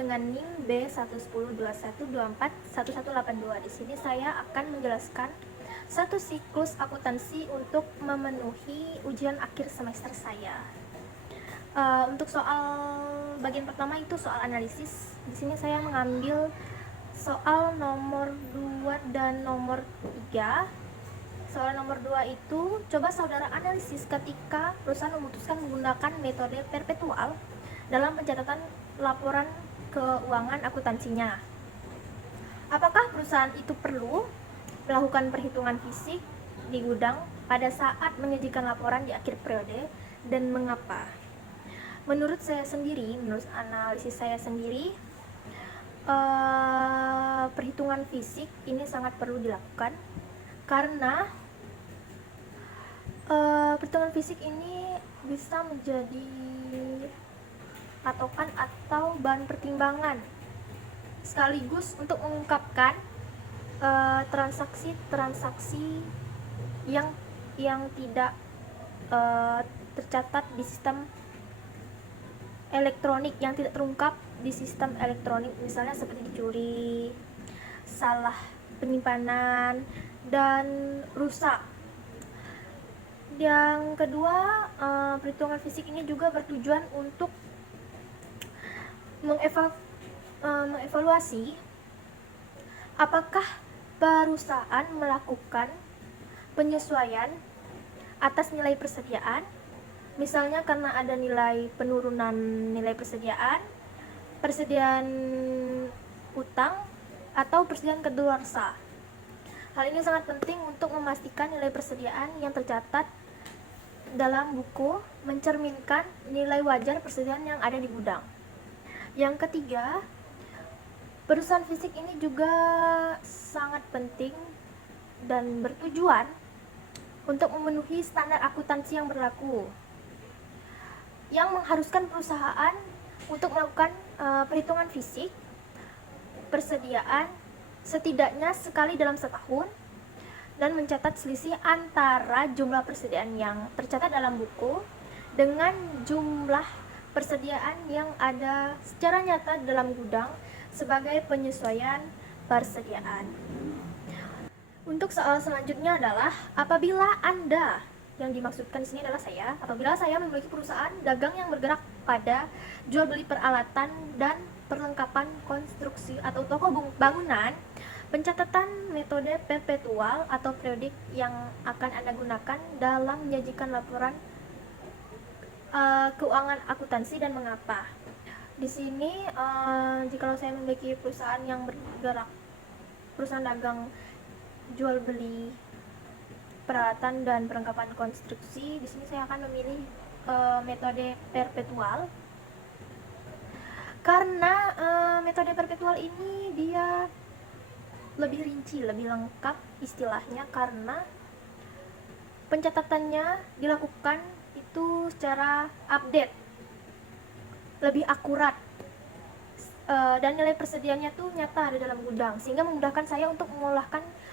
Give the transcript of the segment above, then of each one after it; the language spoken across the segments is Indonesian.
dengan NIM B11021241182. Di sini saya akan menjelaskan satu siklus akuntansi untuk memenuhi ujian akhir semester saya. Untuk soal bagian pertama itu soal analisis. Di sini saya mengambil soal nomor 2 dan nomor 3. Soal nomor 2 itu, coba saudara analisis ketika perusahaan memutuskan menggunakan metode perpetual dalam pencatatan laporan keuangan akuntansinya. Apakah perusahaan itu perlu melakukan perhitungan fisik di gudang pada saat menyajikan laporan di akhir periode, dan mengapa? Menurut analisis saya sendiri, perhitungan fisik ini sangat perlu dilakukan karena perhitungan fisik ini bisa menjadi patokan atau bahan pertimbangan sekaligus untuk mengungkapkan transaksi-transaksi yang tidak tercatat di sistem elektronik, yang tidak terungkap di sistem elektronik, misalnya seperti dicuri, salah penyimpanan, dan rusak. Yang kedua, perhitungan fisik ini juga bertujuan untuk mengevaluasi apakah perusahaan melakukan penyesuaian atas nilai persediaan, misalnya karena ada penurunan nilai persediaan utang, atau persediaan kadaluarsa. Hal ini sangat penting untuk memastikan nilai persediaan yang tercatat dalam buku mencerminkan nilai wajar persediaan yang ada di gudang. Yang ketiga, perusahaan fisik ini juga sangat penting dan bertujuan untuk memenuhi standar akuntansi yang berlaku, yang mengharuskan perusahaan untuk melakukan perhitungan fisik persediaan setidaknya sekali dalam setahun dan mencatat selisih antara jumlah persediaan yang tercatat dalam buku dengan jumlah persediaan yang ada secara nyata dalam gudang sebagai penyesuaian persediaan. Untuk soal selanjutnya adalah apabila Anda, yang dimaksudkan di sini adalah saya, apabila saya memiliki perusahaan dagang yang bergerak pada jual beli peralatan dan perlengkapan konstruksi atau toko bangunan, pencatatan metode perpetual atau periodik yang akan Anda gunakan dalam menyajikan laporan keuangan akuntansi, dan mengapa? Di sini, jikalau saya memiliki perusahaan yang bergerak, perusahaan dagang jual beli peralatan dan perlengkapan konstruksi, di sini saya akan memilih metode perpetual karena metode perpetual ini dia lebih rinci, lebih lengkap istilahnya, karena pencatatannya dilakukan itu secara update, lebih akurat, dan nilai persediaannya tuh nyata ada dalam gudang, sehingga memudahkan saya untuk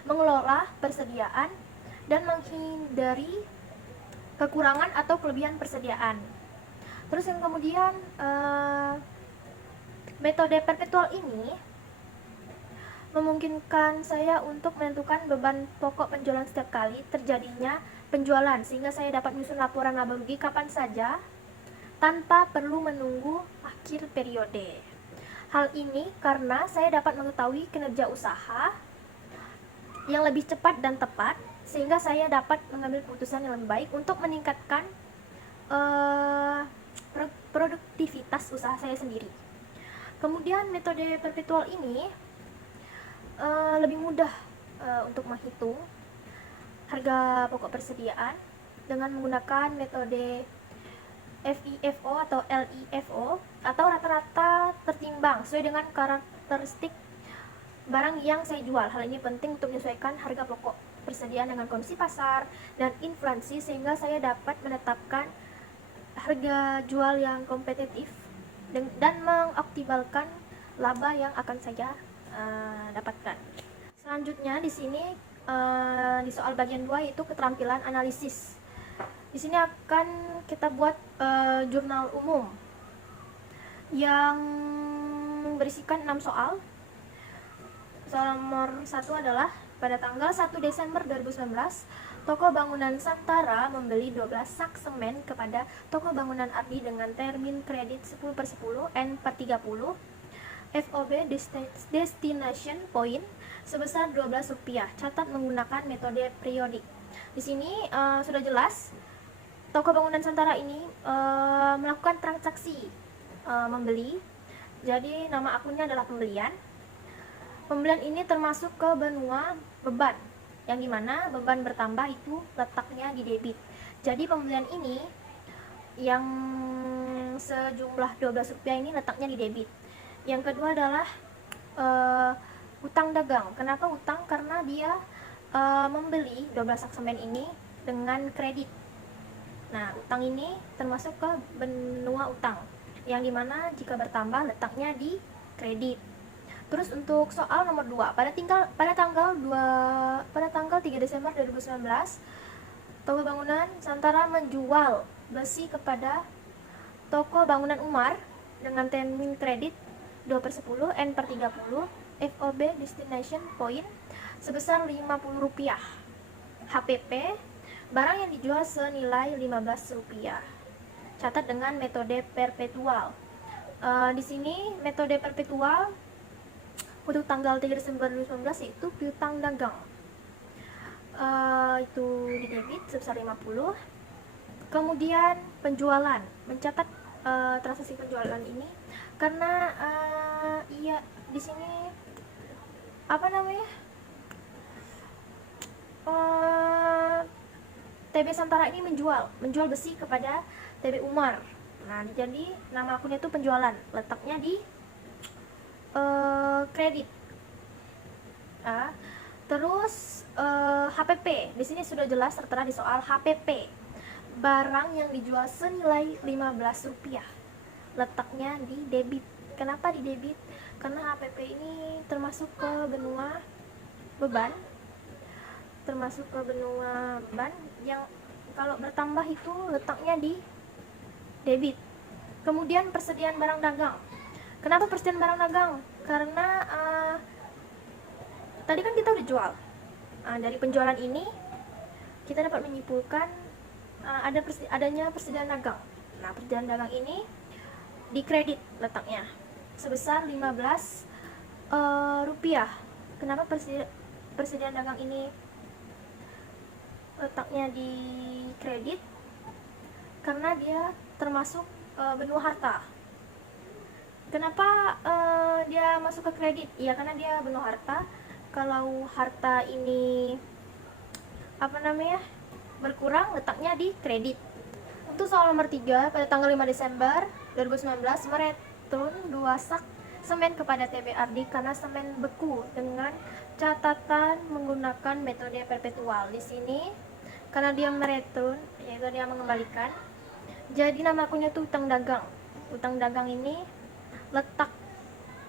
mengelola persediaan dan menghindari kekurangan atau kelebihan persediaan. Terus yang kemudian, metode perpetual ini memungkinkan saya untuk menentukan beban pokok penjualan setiap kali terjadinya penjualan, sehingga saya dapat menyusun laporan laba rugi kapan saja tanpa perlu menunggu akhir periode. Hal ini karena saya dapat mengetahui kinerja usaha yang lebih cepat dan tepat, sehingga saya dapat mengambil keputusan yang lebih baik untuk meningkatkan produktivitas usaha saya sendiri. Kemudian metode perpetual ini lebih mudah untuk menghitung harga pokok persediaan dengan menggunakan metode FIFO atau LIFO atau rata-rata tertimbang sesuai dengan karakteristik barang yang saya jual. Hal ini penting untuk menyesuaikan harga pokok persediaan dengan kondisi pasar dan inflasi, sehingga saya dapat menetapkan harga jual yang kompetitif dan mengoptimalkan laba yang akan saya dapatkan. Selanjutnya di sini, di soal bagian 2 yaitu keterampilan analisis. Di sini akan kita buat jurnal umum yang berisikan 6 soal. Soal nomor 1 adalah pada tanggal 1 Desember 2019, toko bangunan Santara membeli 12 sak semen kepada toko bangunan Ardi dengan termin kredit 10/10 N/30 FOB destination point sebesar Rp12. Catat menggunakan metode periodik. Di sini sudah jelas toko bangunan Santara ini melakukan transaksi membeli. Jadi nama akunnya adalah pembelian. Pembelian ini termasuk ke benua beban, yang dimana beban bertambah itu letaknya di debit. Jadi pembelian ini yang sejumlah Rp12 ini letaknya di debit. Yang kedua adalah utang dagang. Kenapa utang? Karena dia membeli 12 sak semen ini dengan kredit. Nah, utang ini termasuk ke benua utang, yang dimana jika bertambah letaknya di kredit. Terus untuk soal nomor 2, pada tanggal 3 Desember 2019, toko bangunan Santara menjual besi kepada toko bangunan Umar dengan termin kredit 2/10 N/30 FOB destination point sebesar Rp50. HPP, barang yang dijual senilai Rp15. Catat dengan metode perpetual. Di sini metode perpetual untuk tanggal 3 Desember 2019 yaitu piutang dagang. Itu di debit sebesar 50. Kemudian penjualan, mencatat transaksi penjualan ini karena iya di sini apa namanya? TB Santara ini menjual besi kepada TB Umar. Nah, jadi nama akunnya itu penjualan, letaknya di kredit. Terus HPP, di sini sudah jelas tertera di soal HPP, barang yang dijual senilai Rp15, letaknya di debit. Kenapa di debit? Karena HPP ini termasuk ke benua beban, yang kalau bertambah itu letaknya di debit. Kemudian persediaan barang dagang. Kenapa persediaan barang dagang? Karena tadi kan kita udah jual. Dari penjualan ini kita dapat menyimpulkan adanya persediaan dagang. Nah, persediaan dagang ini di kredit letaknya sebesar Rp15. Kenapa persediaan dagang ini letaknya di kredit? Karena dia termasuk benua harta. Kenapa dia masuk ke kredit? Ya karena dia benua harta. Kalau harta ini berkurang, letaknya di kredit. Untuk soal nomor 3, pada tanggal 5 Desember 2019 mereturn 2 sak semen kepada TB Ardi karena semen beku dengan catatan menggunakan metode perpetual. Di sini karena dia mereturn, yaitu dia mengembalikan, jadi nama akunnya itu utang dagang. Utang dagang ini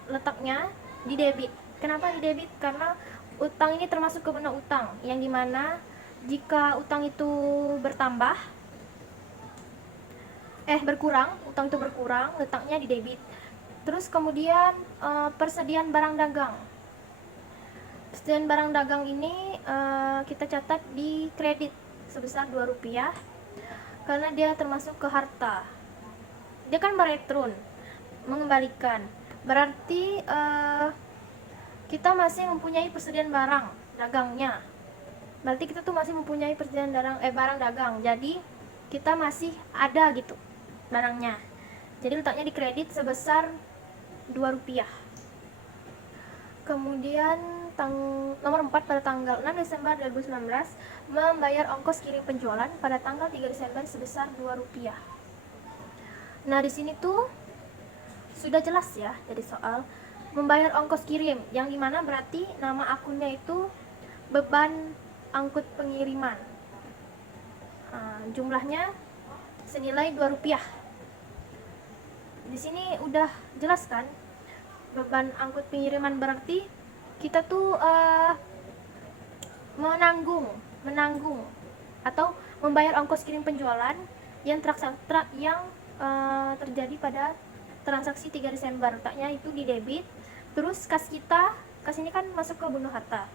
letaknya di debit. Kenapa di debit? Karena utang ini termasuk ke benua utang, yang dimana jika utang itu berkurang, utang itu berkurang, letaknya di debit. Terus kemudian persediaan barang dagang. Persediaan barang dagang ini kita catat di kredit sebesar Rp2 karena dia termasuk ke harta. Dia kan mereturn, mengembalikan. Berarti kita masih mempunyai persediaan barang dagangnya. Berarti kita tuh masih mempunyai persediaan barang dagang. Jadi kita masih ada gitu barangnya. Jadi letaknya di kredit sebesar Rp2. Kemudian nomor 4, pada tanggal 6 Desember 2019 membayar ongkos kirim penjualan pada tanggal 3 Desember sebesar Rp2. Nah, di sini tuh sudah jelas ya jadi soal membayar ongkos kirim, yang dimana berarti nama akunnya itu beban angkut pengiriman. Jumlahnya senilai Rp2. Di sini udah jelas kan, beban angkut pengiriman berarti kita tuh menanggung atau membayar ongkos kirim penjualan yang terjadi pada transaksi 3 Desember, letaknya itu di debit. Terus kas ini kan masuk ke Bunda Harta,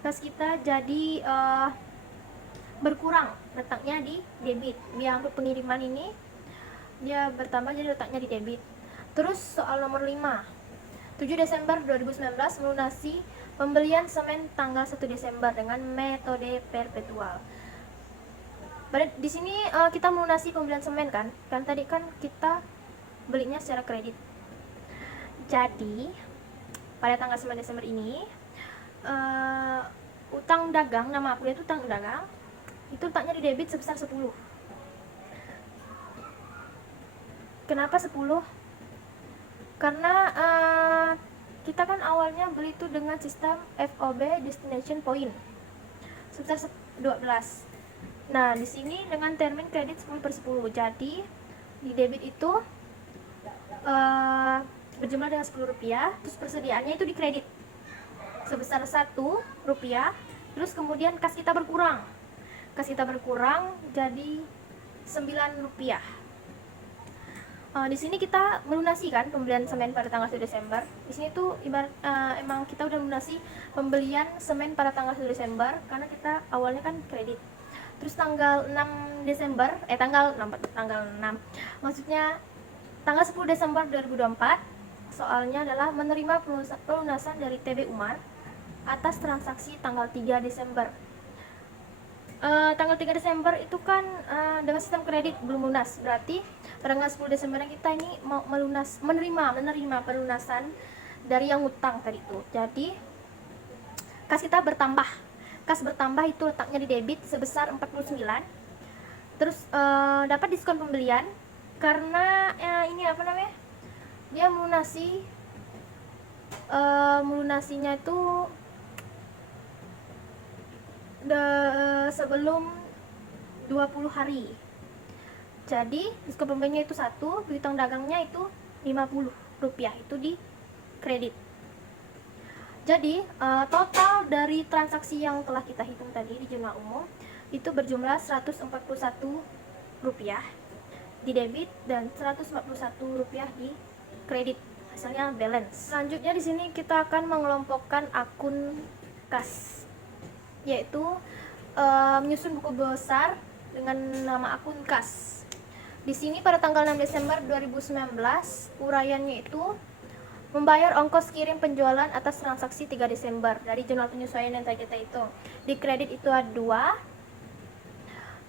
kas kita jadi berkurang, letaknya di debit. Biar untuk pengiriman ini dia bertambah, jadi letaknya di debit. Terus soal nomor 5, 7 Desember 2019 melunasi pembelian semen tanggal 1 Desember dengan metode perpetual. Di sini kita melunasi pembelian semen kan tadi kan kita belinya secara kredit. Jadi pada tanggal 9 Desember ini utang dagang, nama aku itu utang dagang, itu letaknya di debit sebesar 10. Kenapa 10? Karena kita kan awalnya beli itu dengan sistem FOB destination point sebesar 12. Nah, di sini dengan termin kredit 10/10. Jadi di debit itu berjumlah dengan Rp10, terus persediaannya itu di kredit sebesar Rp1, terus kemudian kas kita berkurang. Jadi Rp9. Di sini kita melunasi kan pembelian semen pada tanggal 1 Desember. Di sini tuh emang kita udah melunasi pembelian semen pada tanggal 1 Desember karena kita awalnya kan kredit. Terus tanggal 6 Desember, tanggal 6, maksudnya tanggal 10 Desember 2024, soalnya adalah menerima pelunasan dari TB Umar atas transaksi tanggal 3 Desember. Tanggal 3 Desember itu kan dengan sistem kredit belum lunas, berarti tanggal 10 Desember kita ini mau menerima pelunasan dari yang utang tadi itu. Jadi kas kita bertambah. Kas bertambah itu letaknya di debit sebesar 49. Terus dapat diskon pembelian karena ini apa namanya? Dia melunasinya itu sebelum 20 hari. Jadi diskon pembeliannya itu 1, piutang dagangnya itu Rp50, itu di kredit. Jadi total dari transaksi yang telah kita hitung tadi di jurnal umum itu berjumlah Rp141 di debit dan Rp141 di kredit. Hasilnya balance. Selanjutnya di sini kita akan mengelompokkan akun kas, yaitu menyusun buku besar dengan nama akun kas. Di sini pada tanggal 6 Desember 2019 uraiannya itu membayar ongkos kirim penjualan atas transaksi 3 Desember dari jurnal penyesuaian yang tadi kita hitung. Di kredit itu ada 2.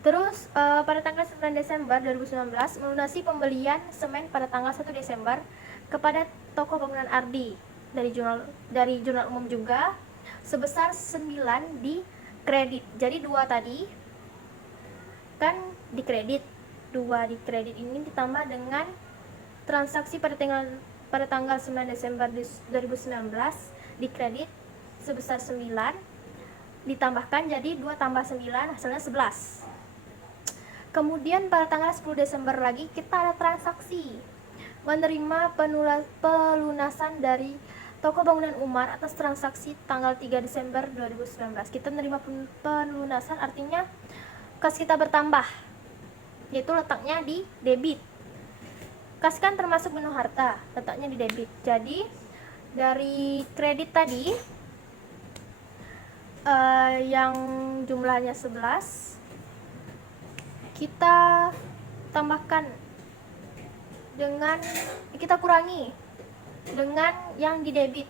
Terus pada tanggal 9 Desember 2019 melunasi pembelian semen pada tanggal 1 Desember kepada toko bangunan Ardi dari jurnal umum juga sebesar 9 di kredit. Jadi 2 tadi kan di kredit, 2 di kredit ini ditambah dengan transaksi pada tanggal 9 Desember 2019 di kredit sebesar 9 ditambahkan jadi 2 tambah 9 hasilnya 11. Kemudian pada tanggal 10 Desember lagi kita ada transaksi menerima pelunasan dari toko bangunan Umar atas transaksi tanggal 3 Desember 2019. Kita menerima pelunasan artinya kas kita bertambah, yaitu letaknya di debit. Kas kan termasuk menu harta, letaknya di debit. Jadi dari kredit tadi yang jumlahnya 11 kita tambahkan kita kurangi dengan yang di debit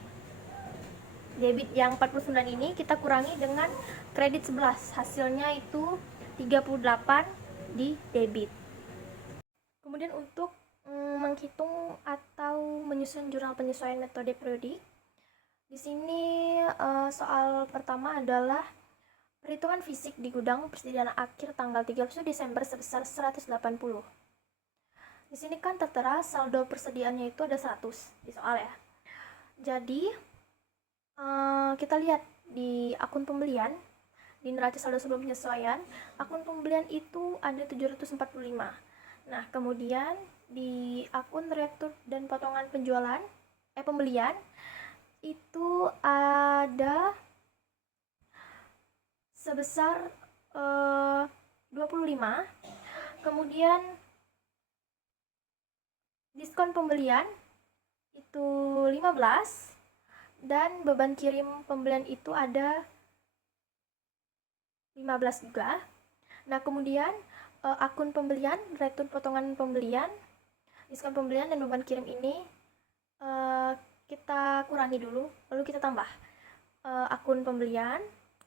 yang 49 ini kita kurangi dengan kredit 11, hasilnya itu 38 di debit. Kemudian untuk menghitung atau menyusun jurnal penyesuaian metode periodik, di sini soal pertama adalah perhitungan fisik di gudang persediaan akhir tanggal 31 Desember sebesar 180. Di sini kan tertera saldo persediaannya itu ada 100 di soal ya. Jadi kita lihat di akun pembelian di neraca saldo sebelum penyesuaian, akun pembelian itu ada 745. Nah, kemudian di akun retur dan potongan pembelian itu ada sebesar 25. Kemudian diskon pembelian itu 15, dan beban kirim pembelian itu ada 15 juga. Nah, kemudian akun pembelian, return potongan pembelian, diskon pembelian, dan beban kirim ini kita kurangi dulu, lalu kita tambah akun pembelian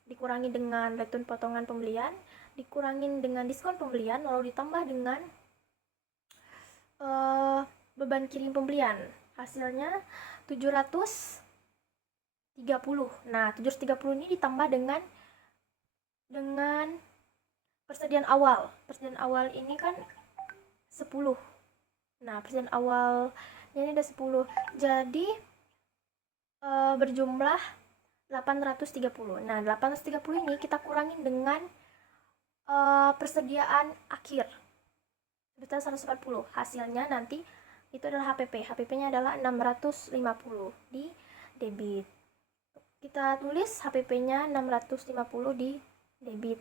dikurangi dengan return potongan pembelian, dikurangin dengan diskon pembelian, lalu ditambah dengan beban kirim pembelian. Hasilnya 730. Nah, 730 ini ditambah dengan persediaan awal. Persediaan awal ini kan 10. Nah, persediaan awalnya ini ada 10. Jadi berjumlah 830. Nah, 830 ini kita kurangin dengan persediaan akhir sebesar 140. Hasilnya nanti itu adalah HPP. HPP-nya adalah 650 di debit. Kita tulis HPP-nya 650 di debit.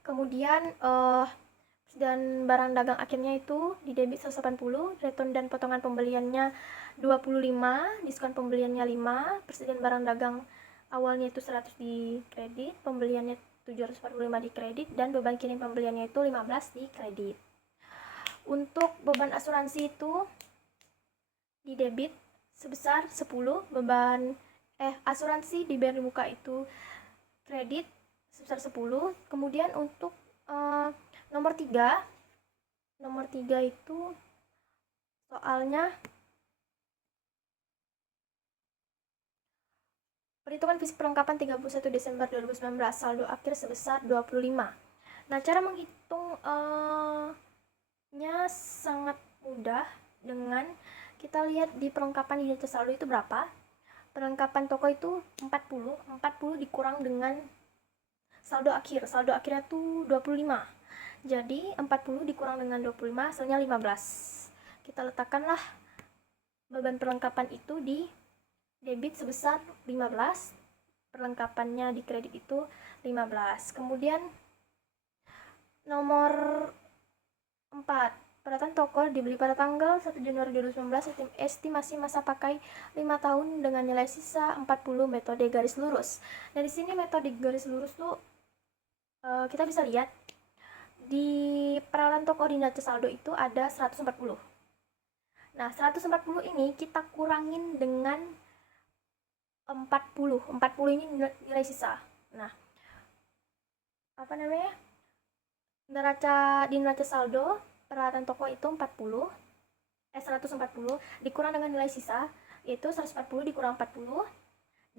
Kemudian dan barang dagang akhirnya itu di debit 180, return dan potongan pembeliannya 25, diskon pembeliannya 5, persediaan barang dagang awalnya itu 100 di kredit, pembeliannya 745 di kredit, dan beban kirim pembeliannya itu 15 di kredit. Untuk beban asuransi itu di debit sebesar 10, beban asuransi di bea muka itu kredit sebesar 10. Kemudian untuk nomor 3 itu soalnya perhitungan fisik perlengkapan 31 Desember 2019, saldo akhir sebesar 25. Nah, cara menghitungnya sangat mudah dengan kita lihat di perlengkapan di neraca saldo itu berapa. Perlengkapan toko itu 40 dikurang dengan saldo akhir. Saldo akhirnya tuh 25. Jadi 40 dikurang dengan 25 hasilnya 15. Kita letakkanlah beban perlengkapan itu di debit sebesar 15, perlengkapannya di kredit itu 15. Kemudian nomor 4, peralatan toko dibeli pada tanggal 1 Januari 2019, estimasi masa pakai 5 tahun dengan nilai sisa 40, metode garis lurus. Nah, di sini metode garis lurus tuh kita bisa lihat di peralatan toko di neraca saldo itu ada 140. Nah, 140 ini kita kurangin dengan 40 ini nilai sisa. Nah, di neraca saldo peralatan toko itu 140 dikurang dengan nilai sisa, yaitu 140 dikurang 40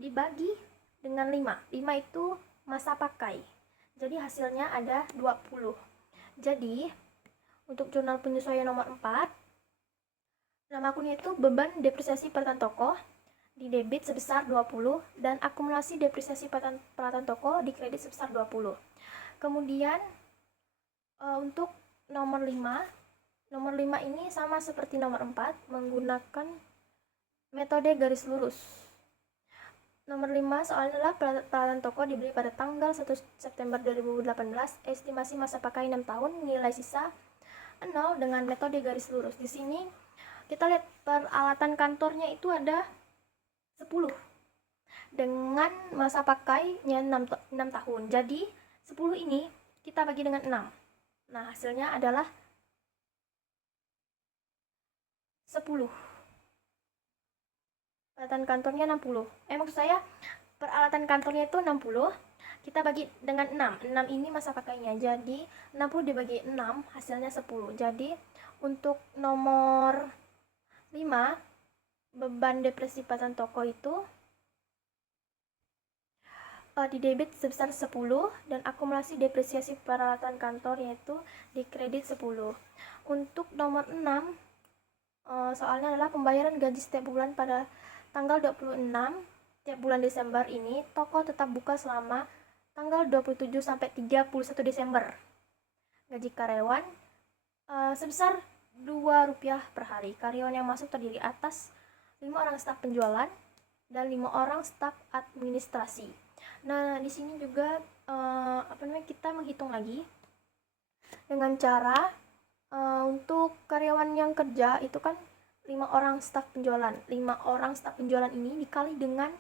dibagi dengan 5 itu masa pakai, jadi hasilnya ada 20. Jadi untuk jurnal penyesuaian nomor 4, nama akunnya itu beban depresiasi peralatan toko di debit sebesar 20 dan akumulasi depresiasi peralatan toko di kredit sebesar 20. Kemudian untuk nomor 5 ini sama seperti nomor 4, menggunakan metode garis lurus. Nomor 5 soalnya adalah peralatan toko dibeli pada tanggal 1 September 2018, estimasi masa pakai 6 tahun, nilai sisa 0 dengan metode garis lurus. Di sini kita lihat peralatan kantornya itu ada 10 dengan masa pakainya 6 tahun. Jadi 10 ini kita bagi dengan 6. Nah, hasilnya adalah 10. Peralatan kantornya 60. Maksud saya peralatan kantornya itu 60, kita bagi dengan 6. 6 ini masa pakainya. Jadi 60 dibagi 6 hasilnya 10. Jadi untuk nomor 5, beban depresi peralatan toko itu di debit sebesar 10 dan akumulasi depresiasi peralatan kantor yaitu di kredit 10. Untuk nomor 6 soalnya adalah pembayaran gaji setiap bulan pada tanggal 26 setiap bulan Desember ini toko tetap buka selama tanggal 27 sampai 31 Desember. Gaji karyawan sebesar Rp2 per hari. Karyawan yang masuk terdiri atas 5 orang staf penjualan dan 5 orang staf administrasi. Nah, di sini juga kita menghitung lagi dengan cara Untuk karyawan yang kerja itu kan 5 orang staf penjualan. 5 orang staf penjualan ini dikali dengan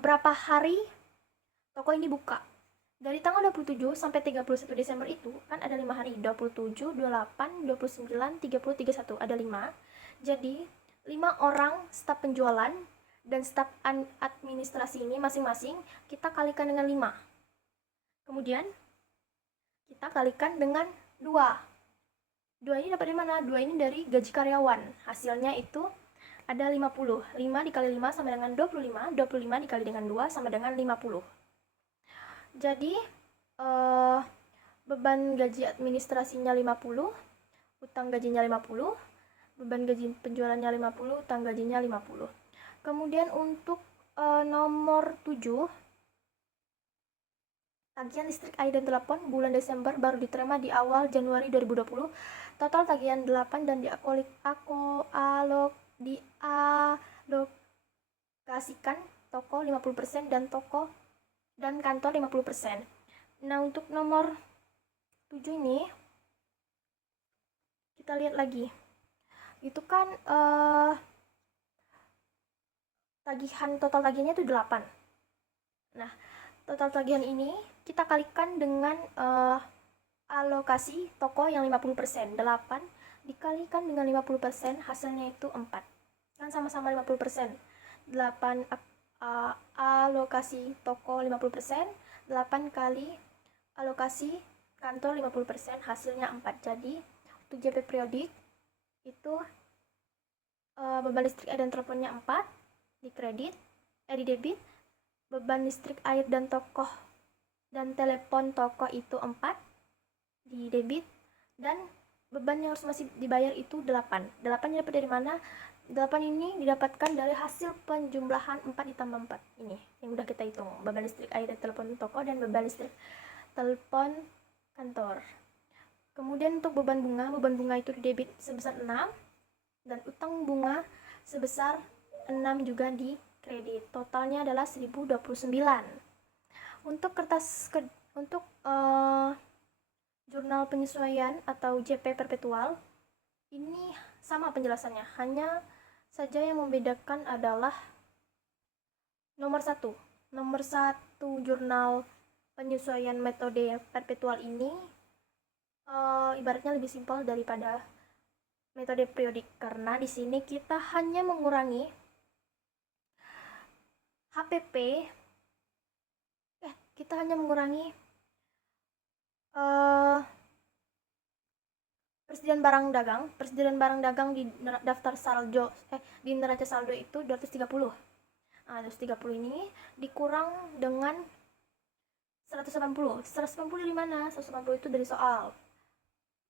berapa hari toko ini buka. Dari tanggal 27 sampai 31 Desember itu kan ada 5 hari, 27, 28, 29, 30, 31, ada 5. Jadi 5 orang staf penjualan dan staf administrasi ini masing-masing kita kalikan dengan 5. Kemudian kita kalikan dengan 2. 2 ini dapat dari mana? 2 ini dari gaji karyawan. Hasilnya itu ada 50. 5 dikali 5 sama dengan 25. 25 dikali dengan 2 sama dengan 50. Jadi beban gaji administrasinya 50, utang gajinya 50, beban gaji penjualannya 50, utang gajinya 50. Kemudian untuk nomor 7, tagihan listrik, air, dan telepon bulan Desember baru diterima di awal Januari 2020. Total tagihan 8 dan dialokasikan toko 50% dan toko dan kantor 50%. Nah, untuk nomor 7 ini kita lihat lagi. Itu kan total tagihannya itu 8. Nah, total tagihan ini kita kalikan dengan alokasi toko yang 50%. 8 dikalikan dengan 50%, hasilnya itu 4. Kan sama-sama 50%. 8 alokasi toko 50%, 8 kali alokasi kantor 50%, hasilnya 4. Jadi untuk JP periodik itu beban listrik, air, dan teleponnya 4 di debit. Beban listrik, air, dan telepon toko itu 4 di debit, dan beban yang harus masih dibayar itu 8. 8 dapat dari mana? 8 ini didapatkan dari hasil penjumlahan 4 ditambah 4 ini yang udah kita hitung, beban listrik, air, dan telepon toko, dan beban listrik, telepon kantor. Kemudian untuk beban bunga itu di debit sebesar 6 dan utang bunga sebesar 6 juga di kredit. Totalnya adalah 1029. Untuk jurnal penyesuaian atau JP perpetual ini sama penjelasannya, hanya saja yang membedakan adalah nomor 1 jurnal penyesuaian metode perpetual ini ibaratnya lebih simpel daripada metode periodik, karena di sini kita hanya mengurangi HPP, kita hanya mengurangi persediaan barang dagang di daftar saldo di neraca saldo itu 230. 230 ini dikurang dengan 180 dari mana? 180 itu dari soal,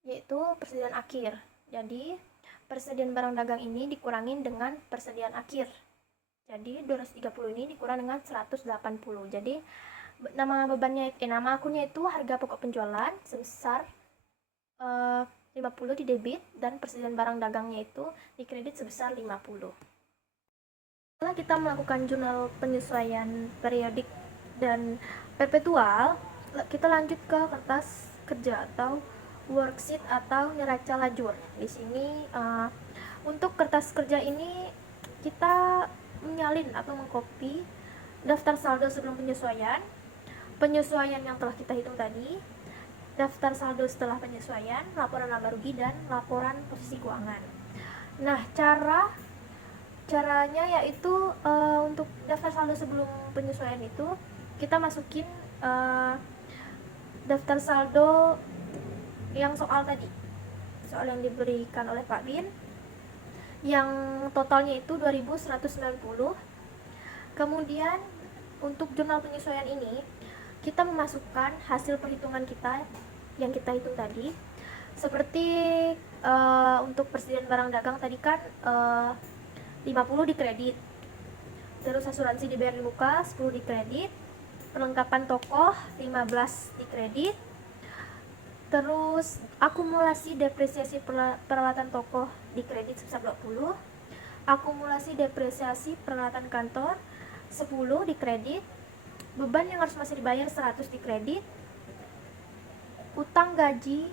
yaitu persediaan akhir. Jadi persediaan barang dagang ini dikurangin dengan persediaan akhir. Jadi 230 ini dikurang dengan 180. Jadi nama akunnya itu harga pokok penjualan sebesar 50 di debit, dan persediaan barang dagangnya itu di kredit sebesar 50. Setelah kita melakukan jurnal penyesuaian periodik dan perpetual, kita lanjut ke kertas kerja atau worksheet atau neraca lajur. Di sini untuk kertas kerja ini kita menyalin atau mengcopy daftar saldo sebelum penyesuaian yang telah kita hitung tadi, daftar saldo setelah penyesuaian, laporan laba rugi, dan laporan posisi keuangan. Nah, caranya yaitu untuk daftar saldo sebelum penyesuaian itu kita masukin daftar saldo yang soal yang diberikan oleh Pak Bin, yang totalnya itu 2190. Kemudian untuk jurnal penyesuaian ini kita memasukkan hasil perhitungan kita yang kita hitung tadi, seperti untuk persediaan barang dagang tadi kan 50 di kredit, terus asuransi dibayar di muka 10 di kredit, perlengkapan toko 15 di kredit, terus akumulasi depresiasi peralatan toko di kredit sebesar 20, akumulasi depresiasi peralatan kantor 10 di kredit, beban yang harus masih dibayar 100 di kredit, utang gaji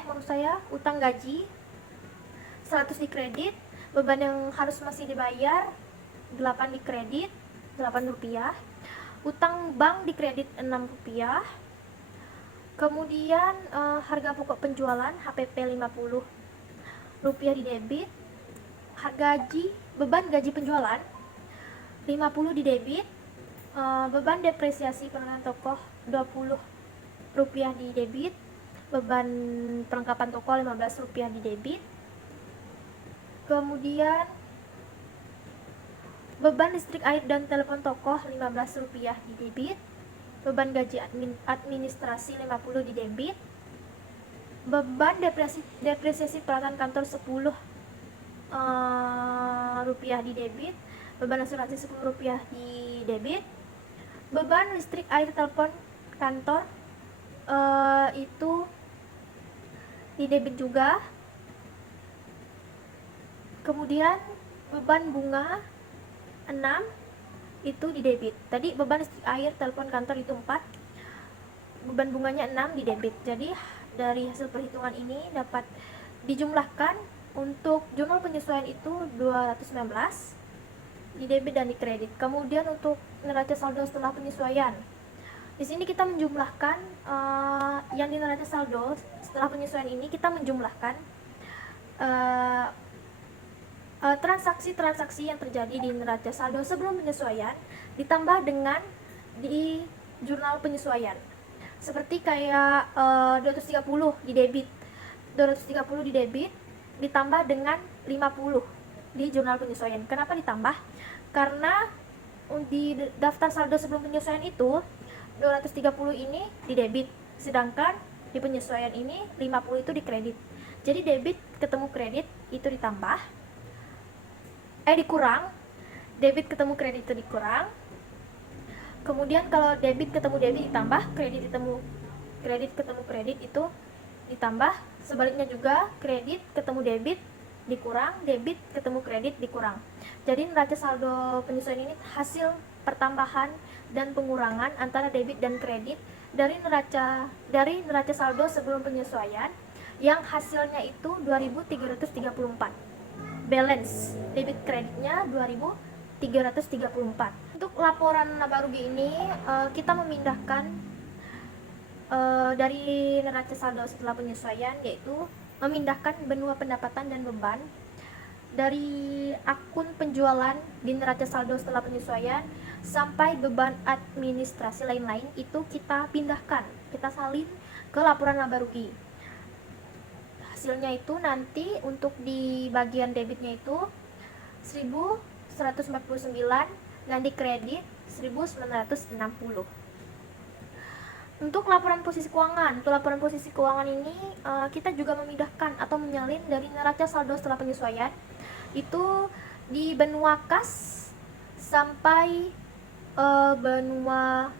menurut saya utang gaji 100 dikredit, beban yang harus masih dibayar 8 dikredit, 8 rupiah, utang bank dikredit 6 rupiah, kemudian harga pokok penjualan HPP 50 rupiah di debit, beban gaji penjualan 50 di debit, beban depresiasi pengenalan tokoh 20 rupiah di debit, beban perlengkapan toko 15 rupiah di debit, kemudian beban listrik, air, dan telepon tokoh 15 rupiah di debit, beban gaji administrasi 50 di debit, beban depresiasi peralatan kantor 10 rupiah di debit, beban asuransi 10 rupiah di debit, beban listrik, air, telepon kantor itu di debit juga. Kemudian beban bunga 6 itu di debit. Tadi beban listrik, air, telepon kantor itu 4, beban bunganya 6 di debit. Jadi dari hasil perhitungan ini dapat dijumlahkan untuk jurnal penyesuaian itu 219 di debit dan di kredit. Kemudian untuk neraca saldo setelah penyesuaian, di sini kita menjumlahkan yang di neraca saldo setelah penyesuaian ini kita menjumlahkan transaksi-transaksi yang terjadi di neraca saldo sebelum penyesuaian ditambah dengan di jurnal penyesuaian. Seperti kayak 230 di debit, 230 di debit ditambah dengan 50 di jurnal penyesuaian. Kenapa ditambah? Karena di daftar saldo sebelum penyesuaian itu 230 ini di debit, sedangkan di penyesuaian ini 50 itu di kredit. Jadi debit ketemu kredit itu dikurang, debit ketemu kredit itu dikurang. Kemudian kalau debit ketemu debit ditambah, kredit ketemu kredit itu ditambah. Sebaliknya juga, kredit ketemu debit dikurang, debit ketemu kredit dikurang. Jadi neraca saldo penyesuaian ini hasil pertambahan dan pengurangan antara debit dan kredit dari neraca saldo sebelum penyesuaian yang hasilnya itu 2334. Balance debit kreditnya 2334. Untuk laporan laba rugi ini kita memindahkan dari neraca saldo setelah penyesuaian, yaitu memindahkan benua pendapatan dan beban dari akun penjualan di neraca saldo setelah penyesuaian sampai beban administrasi lain-lain itu kita pindahkan, kita salin ke laporan laba rugi. Hasilnya itu nanti untuk di bagian debitnya itu 1149 dan di kredit 1960. Untuk laporan posisi keuangan, ini kita juga memindahkan atau menyalin dari neraca saldo setelah penyesuaian itu di benua kas sampai benua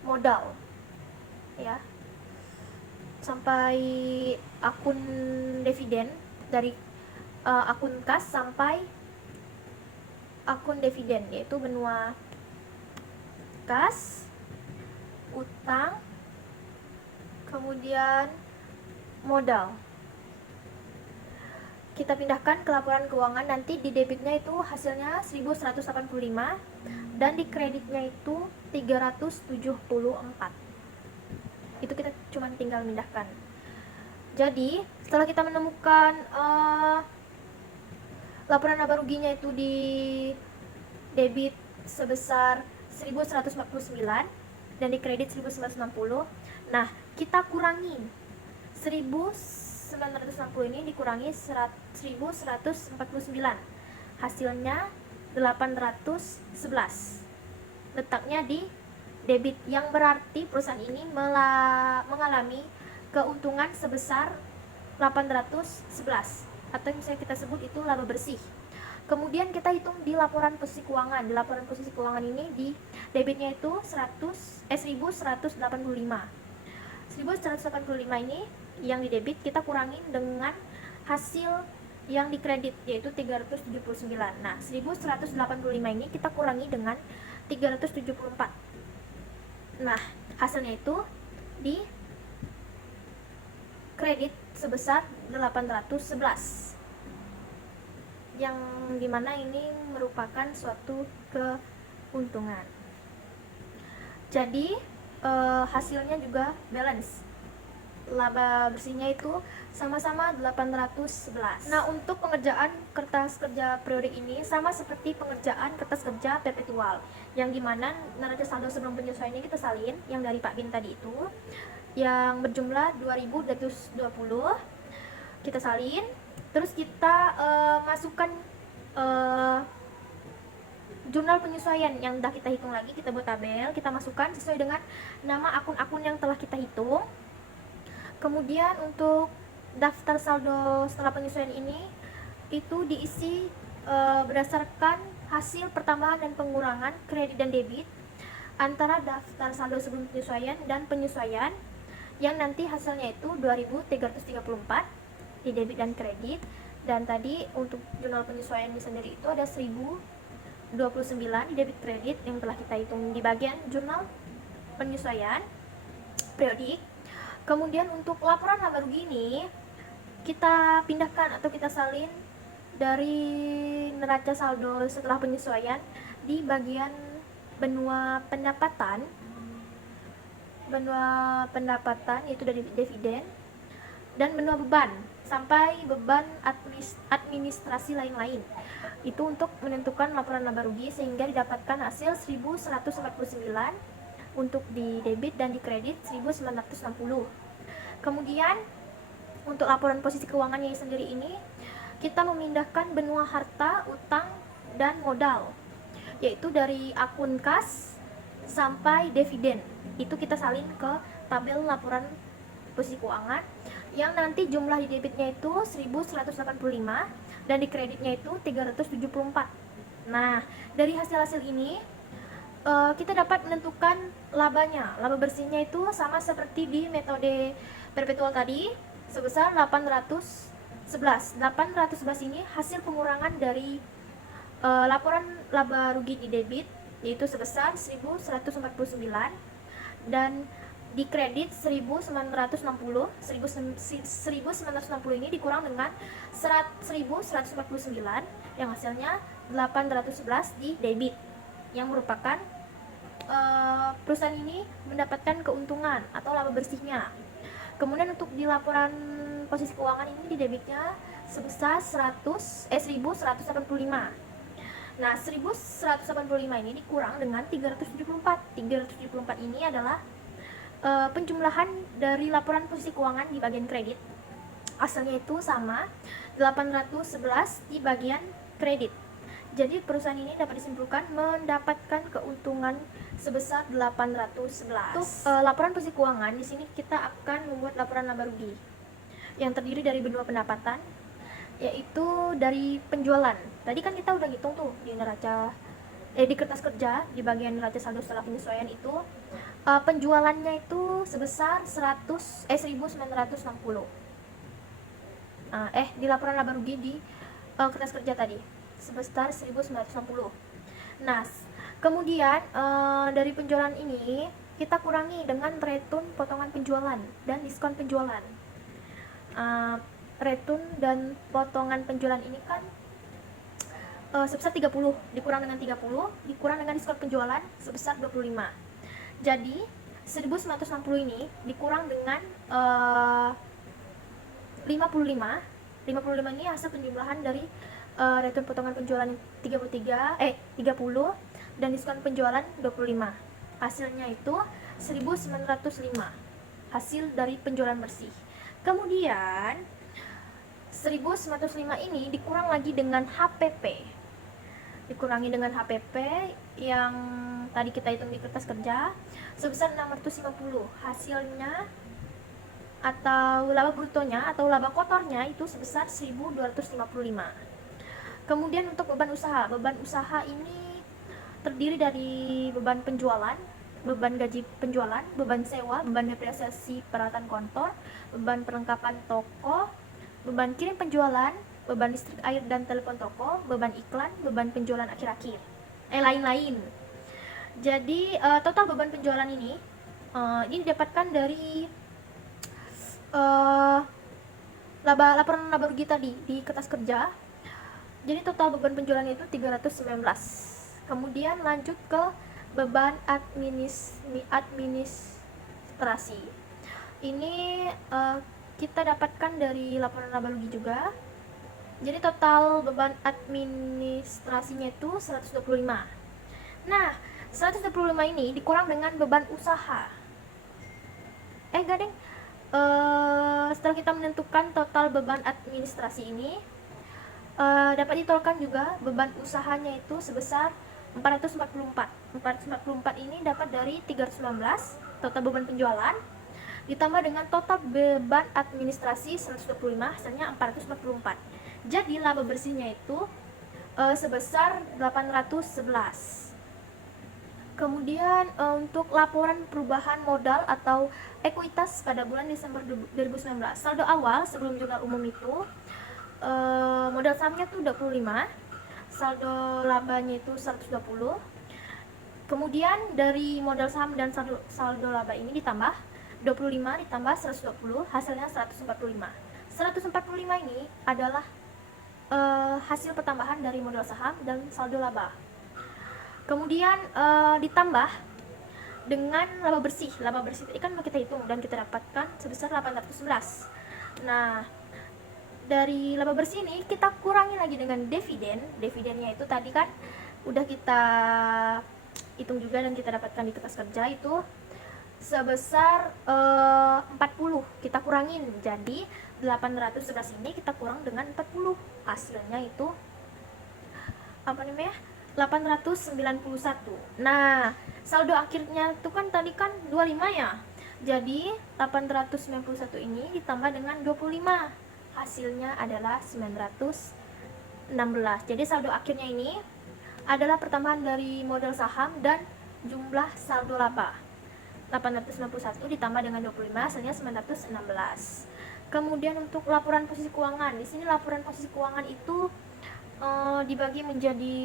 modal, ya, sampai akun dividen, dari akun kas sampai akun dividen, yaitu benua kas, utang, kemudian modal. Kita pindahkan ke laporan keuangan, nanti di debitnya itu hasilnya 1185 dan di kreditnya itu 374. Itu kita cuma tinggal pindahkan. Jadi setelah kita menemukan laporan laba ruginya itu di debit sebesar 1149 dan di kredit 1960. Nah, kita kurangi 1960 ini dikurangi 1149. Hasilnya 811. Letaknya di debit, yang berarti perusahaan ini mengalami keuntungan sebesar 811 atau yang bisa kita sebut itu laba bersih. Kemudian kita hitung di laporan posisi keuangan. Di laporan posisi keuangan ini di debitnya itu 1185. 1185 ini yang di debit kita kurangin dengan hasil yang di kredit, yaitu 379. Nah, 1185 ini kita kurangi dengan 374. Nah, hasilnya itu di kredit sebesar 811, yang dimana ini merupakan suatu keuntungan. Jadi hasilnya juga balance, laba bersihnya itu sama-sama 811. Nah, untuk pengerjaan kertas kerja periodik ini sama seperti pengerjaan kertas kerja perpetual, yang dimana neraca saldo sebelum penyesuaiannya kita salin yang dari Pak Bin tadi itu, yang berjumlah 2.220 kita salin, terus kita masukkan jurnal penyesuaian yang udah kita hitung lagi, kita buat tabel, kita masukkan sesuai dengan nama akun-akun yang telah kita hitung. Kemudian untuk daftar saldo setelah penyesuaian ini itu diisi berdasarkan hasil pertambahan dan pengurangan kredit dan debit antara daftar saldo sebelum penyesuaian dan penyesuaian, yang nanti hasilnya itu 2.334 di debit dan kredit. Dan tadi untuk jurnal penyesuaian sendiri itu ada 1.029 di debit kredit yang telah kita hitung di bagian jurnal penyesuaian periodik. Kemudian untuk laporan laba rugi ini kita pindahkan atau kita salin dari neraca saldo setelah penyesuaian di bagian benua pendapatan yaitu dari dividen, dan benua beban sampai beban administrasi lain-lain. Itu untuk menentukan laporan laba rugi sehingga didapatkan hasil 1.149 untuk di debit dan di kredit 1.960. Kemudian untuk laporan posisi keuangannya sendiri ini kita memindahkan benua harta, utang, dan modal, yaitu dari akun kas sampai dividen. Itu kita salin ke tabel laporan posisi keuangan, yang nanti jumlah di debitnya itu 1.185 dan di kreditnya itu 374. Nah, dari hasil-hasil ini kita dapat menentukan labanya. Laba bersihnya itu sama seperti di metode perpetual tadi, sebesar 811. 811 ini hasil pengurangan dari laporan laba rugi di debit, yaitu sebesar 1.149, dan di kredit 1.960. 1.960 ini dikurang dengan 1.149 yang hasilnya 811 di debit, yang merupakan perusahaan ini mendapatkan keuntungan atau laba bersihnya. Kemudian untuk di laporan posisi keuangan ini di debitnya sebesar 1.185. Nah, 1.185 ini dikurang dengan 374. 374 ini adalah penjumlahan dari laporan posisi keuangan di bagian kredit. Hasilnya itu sama 811 di bagian kredit. Jadi perusahaan ini dapat disimpulkan mendapatkan keuntungan sebesar 811. Untuk laporan posisi keuangan di sini kita akan membuat laporan laba rugi yang terdiri dari benua pendapatan, yaitu dari penjualan. Tadi kan kita udah hitung tuh di neraca di kertas kerja di bagian neraca saldo setelah penyesuaian itu penjualannya itu sebesar 1.960. Di laporan laba rugi di kertas kerja tadi sebesar 1.960. Nah, kemudian dari penjualan ini kita kurangi dengan retun potongan penjualan dan diskon penjualan. Retun dan potongan penjualan ini kan sebesar 30, dikurang dengan 30, dikurang dengan diskon penjualan sebesar 25. Jadi 1.960 ini dikurang dengan 55 ini hasil penjumlahan dari retun potongan penjualan 30 dan diskon penjualan 25. Hasilnya itu 1.905 hasil dari penjualan bersih. Kemudian 1.905 ini dikurang lagi dengan HPP. Dikurangi dengan HPP yang tadi kita hitung di kertas kerja sebesar 650. Hasilnya atau laba brutonya atau laba kotornya itu sebesar 1.255. Kemudian untuk beban usaha ini terdiri dari beban penjualan, beban gaji penjualan, beban sewa, beban depresiasi peralatan kantor, beban perlengkapan toko, beban kirim penjualan, beban listrik, air dan telepon toko, beban iklan, beban penjualan akhir-akhir, lain-lain. Jadi total beban penjualan ini didapatkan dari laporan laba rugi tadi di kertas kerja. Jadi total beban penjualan itu 319. Kemudian lanjut ke beban administrasi. Ini kita dapatkan dari laporan laba rugi juga. Jadi total beban administrasinya itu 125. Nah, 125 ini dikurang dengan beban usaha. Gading. Setelah kita menentukan total beban administrasi ini, dapat ditolakkan juga beban usahanya itu sebesar 444. 444 ini dapat dari 319 total beban penjualan ditambah dengan total beban administrasi 125, hasilnya 444. Jadi laba bersihnya itu sebesar 811. Kemudian untuk laporan perubahan modal atau ekuitas pada bulan Desember 2019, saldo awal sebelum jurnal umum itu modal sahamnya tuh 25, saldo labanya itu 120. Kemudian dari modal saham dan saldo laba ini ditambah 25 ditambah 120, hasilnya 145. 145 ini adalah hasil pertambahan dari modal saham dan saldo laba. Kemudian ditambah dengan laba bersih. Laba bersih tadi kan kita hitung dan kita dapatkan sebesar 811. Nah, dari laba bersih ini kita kurangi lagi dengan dividen. Dividennya itu tadi kan udah kita hitung juga dan kita dapatkan di kertas kerja itu sebesar 40. Kita kurangin. Jadi 811 ini kita kurang dengan 40. Hasilnya itu apa namanya? 891. Nah, saldo akhirnya itu kan tadi kan 25 ya. Jadi 891 ini ditambah dengan 25. Hasilnya adalah 916. Jadi saldo akhirnya ini adalah pertambahan dari modal saham dan jumlah saldo laba. 891 ditambah dengan 25 hasilnya 916. Kemudian untuk laporan posisi keuangan. Di sini laporan posisi keuangan itu dibagi menjadi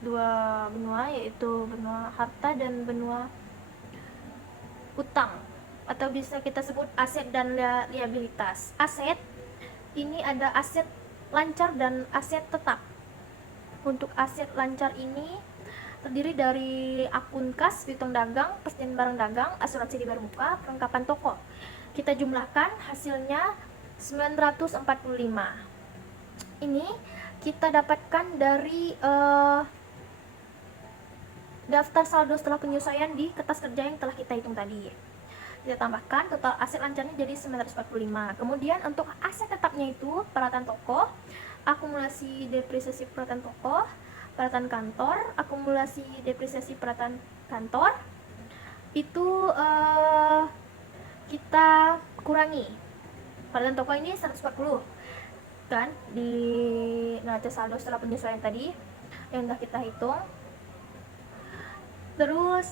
dua benua, yaitu benua harta dan benua utang, atau bisa kita sebut aset dan liabilitas. Aset ini ada aset lancar dan aset tetap. Untuk aset lancar ini terdiri dari akun kas, piutang dagang, persediaan barang dagang, asuransi di muka, perlengkapan toko. Kita jumlahkan hasilnya 945. Ini kita dapatkan dari daftar saldo setelah penyesuaian di kertas kerja yang telah kita hitung tadi. Kita tambahkan total aset lancarnya jadi 945. Kemudian untuk aset tetapnya itu peralatan toko, akumulasi depresiasi peralatan toko, peralatan kantor, akumulasi depresiasi peralatan kantor itu kita kurangi. Peralatan toko ini 140 kan di neraca saldo setelah penyesuaian tadi yang sudah kita hitung. Terus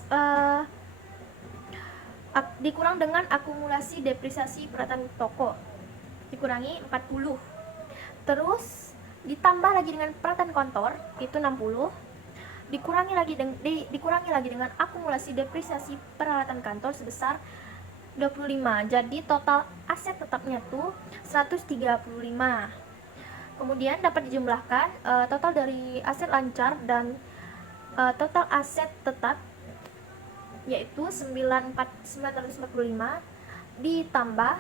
dikurang dengan akumulasi depresiasi peralatan toko dikurangi 40. Terus ditambah lagi dengan peralatan kantor itu 60. Dikurangi lagi dengan akumulasi depresiasi peralatan kantor sebesar 25. Jadi total aset tetapnya tuh 135. Kemudian dapat dijumlahkan total dari aset lancar dan total aset tetap yaitu 945 ditambah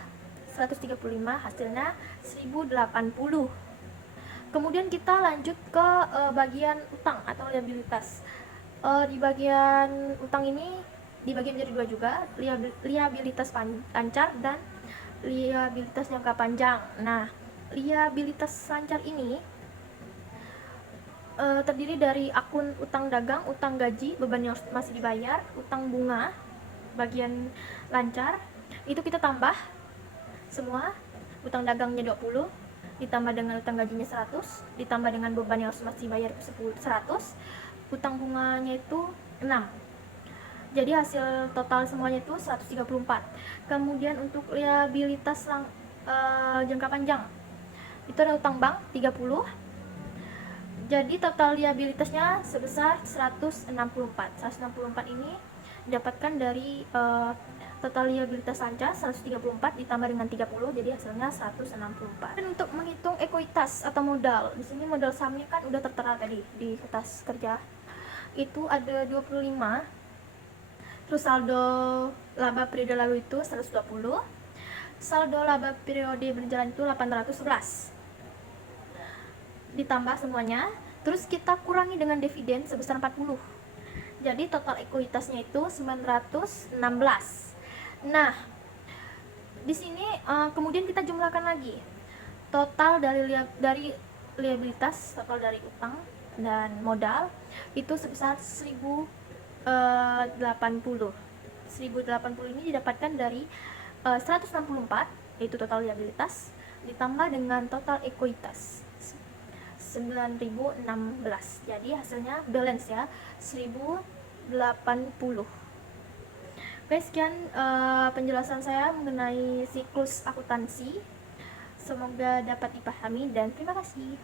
135 hasilnya 1080. Kemudian kita lanjut ke bagian utang atau liabilitas. Di bagian utang ini dibagi menjadi dua juga, liabilitas lancar dan liabilitas jangka panjang. Nah, liabilitas lancar ini terdiri dari akun utang dagang, utang gaji, beban yang masih dibayar, utang bunga. Bagian lancar itu kita tambah semua. Utang dagangnya 20 ditambah dengan utang gajinya 100 ditambah dengan beban yang masih dibayar 100, utang bunganya itu 6. Jadi hasil total semuanya itu 134. Kemudian untuk liabilitas jangka panjang itu ada utang bank 30. Jadi total liabilitasnya sebesar 164. 164 ini didapatkan dari total liabilitas Sanca 134 ditambah dengan 30, jadi hasilnya 164. Dan untuk menghitung ekuitas atau modal, di sini modal sahamnya kan udah tertera tadi di kertas kerja. Itu ada 25. Terus saldo laba periode lalu itu 120. Saldo laba periode berjalan itu 811. Ditambah semuanya, terus kita kurangi dengan dividen sebesar 40. Jadi total ekuitasnya itu 916. Nah, di sini kemudian kita jumlahkan lagi. Total dari liabilitas, total dari utang dan modal itu sebesar 1080. 1080 ini didapatkan dari 164, yaitu total liabilitas, ditambah dengan total ekuitas 9016. Jadi hasilnya balance ya, 1080. Oke, sekian penjelasan saya mengenai siklus akuntansi. Semoga dapat dipahami dan terima kasih.